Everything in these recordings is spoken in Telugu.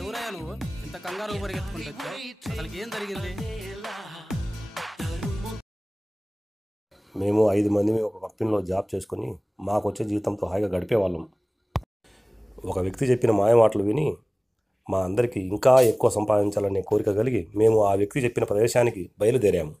ఎవరయ్యా నువ్వు ఇంత కంగారు పరిగెత్తుకుంటూ వచ్చావు? అసలు ఏం జరిగింది? మేము 5 మంది ఒక కంపెనీలో జాబ్ చేసుకుని మాకు వచ్చే జీవితంతో హాయిగా గడిపేవాళ్ళం. ఒక వ్యక్తి చెప్పిన మాయ మాటలు విని మా అందరికీ ఇంకా ఎక్కువ సంపాదించాలనే కోరిక కలిగి మేము ఆ వ్యక్తి చెప్పిన ప్రదేశానికి బయలుదేరాము.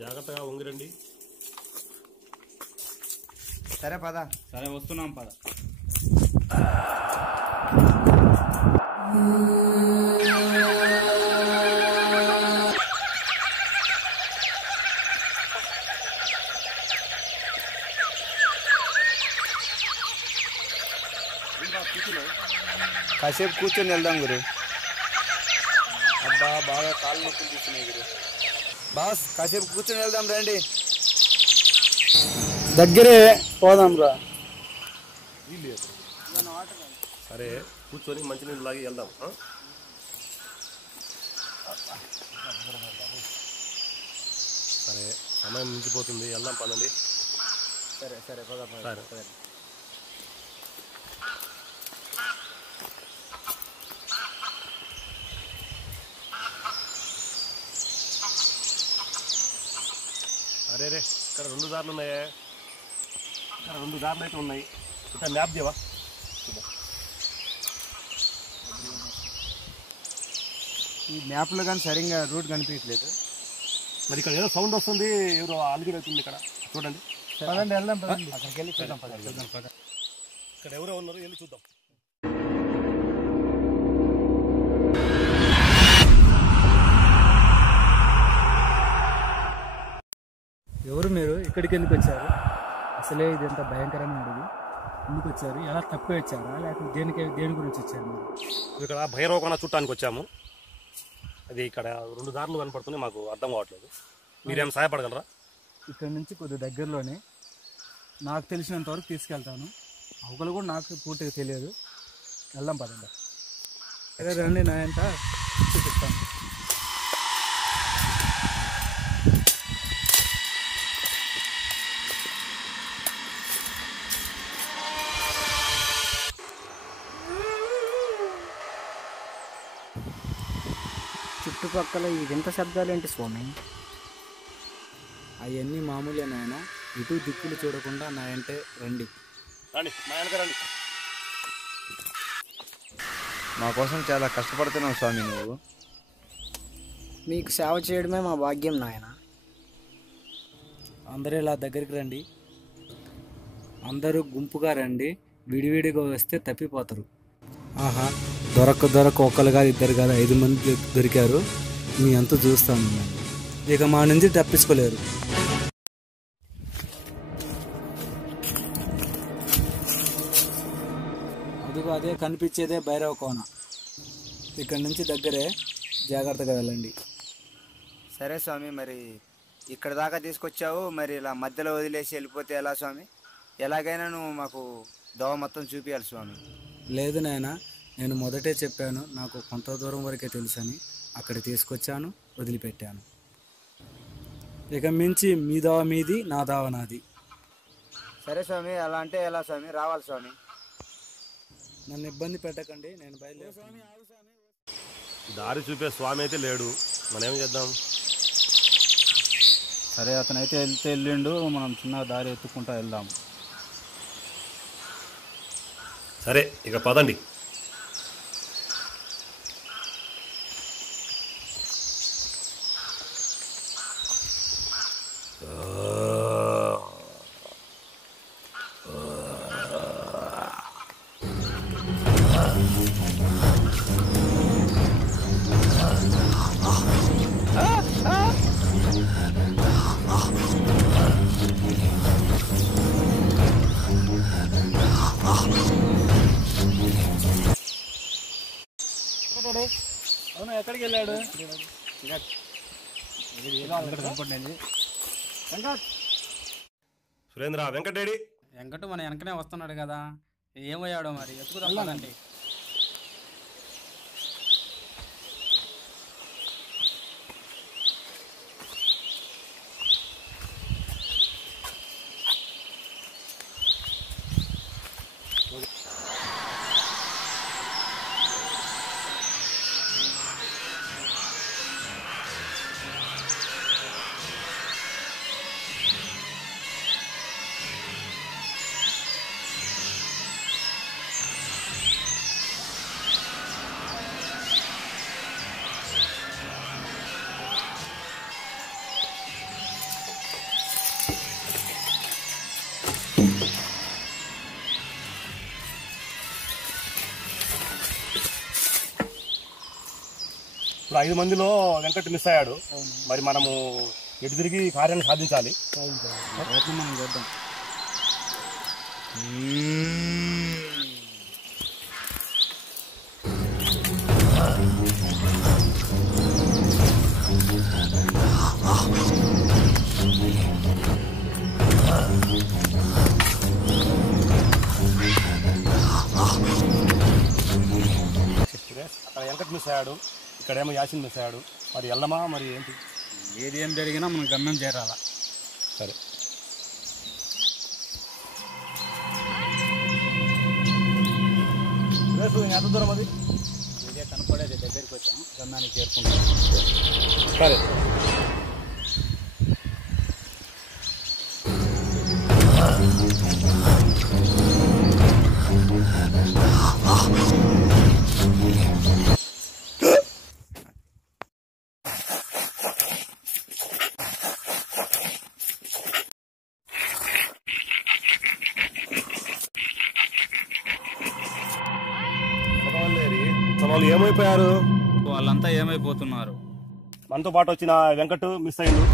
జాగ్రత్తగా వంగిరండి. సరే పద. సరే వస్తున్నాం పద. కాసేపు కూర్చొని వెళ్దాం గురు. అబ్బా బాగా కాళ్ళు నొప్పులు తీస్తున్నాయి గురు. బాస్ కాసేపు కూర్చొని వెళ్దాం రండి. దగ్గరే పోదాం రా. సరే కూర్చొని మంచినీళ్ళు లాగి వెళ్దాం. సరే సమయం మించిపోతుంది, వెళ్దాం పదండి. సరే సరే పద పద. సరే అరే రే ఇక్కడ 2 దారులు ఉన్నాయే. ఇక్కడ 2 దారులు అయితే ఉన్నాయి. ఇక్కడ మ్యాప్ దేవా. ఈ మ్యాప్లో కానీ సరిగ్గా రూట్ కనిపించలేదు. మరి ఇక్కడ ఏదో సౌండ్ వస్తుంది, ఎవరో అలిగిరి అవుతుంది ఇక్కడ. చూడండి పదండి వెళ్దాం పదండి. అక్కడికి వెళ్ళి చూద్దాం పద. ఇక్కడ ఎవరో ఉన్నారు, వెళ్ళి చూద్దాం. ఎవరు మీరు? ఇక్కడికి ఎందుకు వచ్చారు? అసలే ఇది ఎంత భయంకరమైన అడుగు. ఎందుకు వచ్చారు? ఎలా తక్కువ వచ్చారా లేకపోతే దేని గురించి వచ్చారు మీరు? ఇక్కడ భైరవకొండ చుట్టానికి వచ్చాము. అది ఇక్కడ 2 దారులు కనపడుతున్నాయి, మాకు అర్థం కావట్లేదు. మీరేం సహాయపడగలరా? ఇక్కడ నుంచి కొద్ది దగ్గరలోనే నాకు తెలిసినంత వరకు తీసుకెళ్తాను. అవకలు కూడా నాకు పూర్తిగా తెలియదు. వెళ్దాం పదండి. అదే రండి, నా ఎంత చూపిస్తాను. చుట్టుపక్కల ఈ వింత శబ్దాలేంటి స్వామి? అవన్నీ మామూలే నాయన. ఇటు దిక్కులు చూడకుండా నా అంటే రండి. రండి మా వెనక రండి. మా కోసం చాలా కష్టపడుతున్నావు స్వామి నువ్వు. మీకు సేవ చేయడమే మా భాగ్యం నాయన. అందరూ ఇలా దగ్గరికి రండి. అందరూ గుంపుగా రండి. విడివిడిగా వస్తే తప్పిపోతారు. ఆహా, దొరక ఒక్కరు కాదు, 2 కాదు, 5 మంది దొరికారు. మీ అంత చూస్తాను. ఇక మా నుంచి తప్పించుకోలేరు. అదిగో అదే కనిపించేదే భైరవకోన. ఇక్కడ నుంచి దగ్గరే, జాగ్రత్తగా వెళ్ళండి. సరే స్వామి, మరి ఇక్కడ దాకా తీసుకొచ్చావు, మరి ఇలా మధ్యలో వదిలేసి వెళ్ళిపోతే ఎలా స్వామి? ఎలాగైనా నువ్వు మాకు దోవ మొత్తం చూపించాలి స్వామి. లేదు నాయన, నేను మొదటే చెప్పాను నాకు కొంత దూరం వరకే తెలుసని. అక్కడ తీసుకొచ్చాను, వదిలిపెట్టాను. ఇక మించి మీ దావ మీది, నా దావ నాది. సరే స్వామి, అలా అంటే ఎలా స్వామి? రావాలి స్వామి. నన్ను ఇబ్బంది పెట్టకండి, నేను బయలుదేరుతాను. దారి చూపే స్వామి అయితే లేడు, మనం ఏం చేద్దాం? సరే, అతనైతే వెళ్తే వెళ్ళిండు, మనం చిన్న దారి ఎత్తుకుంటా వెళ్దాం. సరే, ఇక పదండి. అవును, ఎక్కడికి వెళ్ళాడు? సురేంద్ర, వెంకటేడి. వెంకట మన వెనకనే వస్తున్నాడు కదా, ఏమయ్యాడో మరి, ఎత్తుకుదామండి. ఇప్పుడు 5 మందిలో వెంకట్ మిస్ అయ్యాడు. మరి మనము ఎటు తిరిగి కార్యాన్ని సాధించాలి. ప్రయత్నం మనం చేద్దాం. అక్కడ వెంకట్ మిస్ అయ్యాడు, ఇక్కడేమో యాసిన్ మిస్ అయ్యాడు. మరి వెళ్దామా? మరి ఏంటి? ఏది ఏం జరిగినా మనం గమ్యం చేరాలా. సరే, ఎంత దూరం అది? ఇదే కనపడేది, దగ్గరికి వచ్చాము, గమ్యానికి చేరుకుంటాం. సరే. వాళ్ళు ఏమైపోయారు? వాళ్ళంతా ఏమైపోతున్నారు? మనతో పాటు వచ్చిన వెంకట్ మిస్ అయ్యిండు,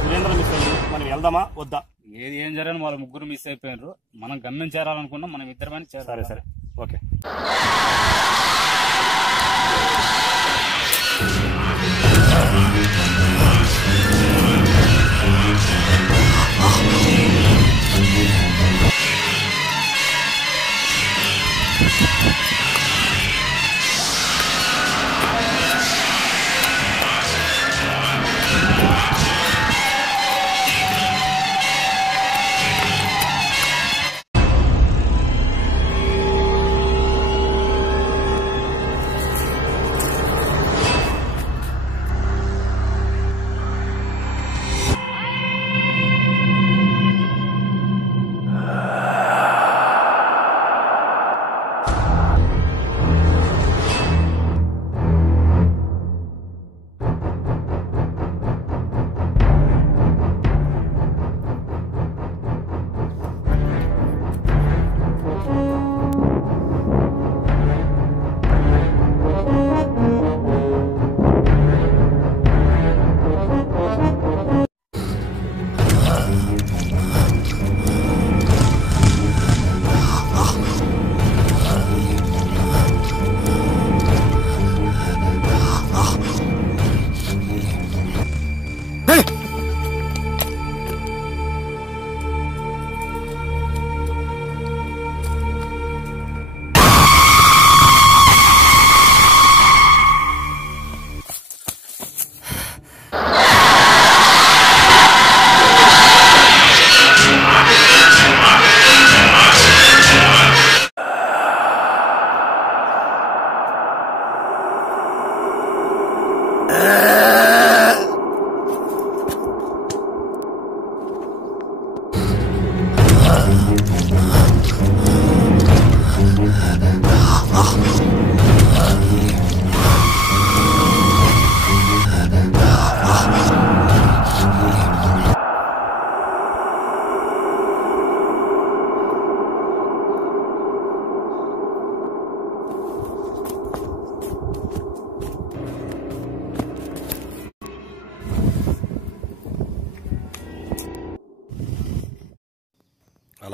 సురేంద్ర మిస్ అయ్యిండు. మనం వెళ్దామా వద్దా? ఏది ఏం జరిగినా వాళ్ళు ముగ్గురు మిస్ అయిపోయినారు. మనం గమ్యం చేరాలనుకున్నాం, మనం ఇద్దరమని చేరాలి. సరే, ఓకే.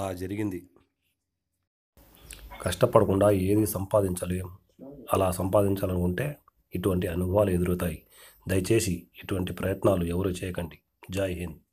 అలా జరిగింది. కష్టపడకుండా ఏది సంపాదించలేం. అలా సంపాదించాలనుకుంటే ఇటువంటి అనుభవాలు ఎదురవుతాయి. దయచేసి ఇటువంటి ప్రయత్నాలు ఎవరు చేయకండి. జై హింద్.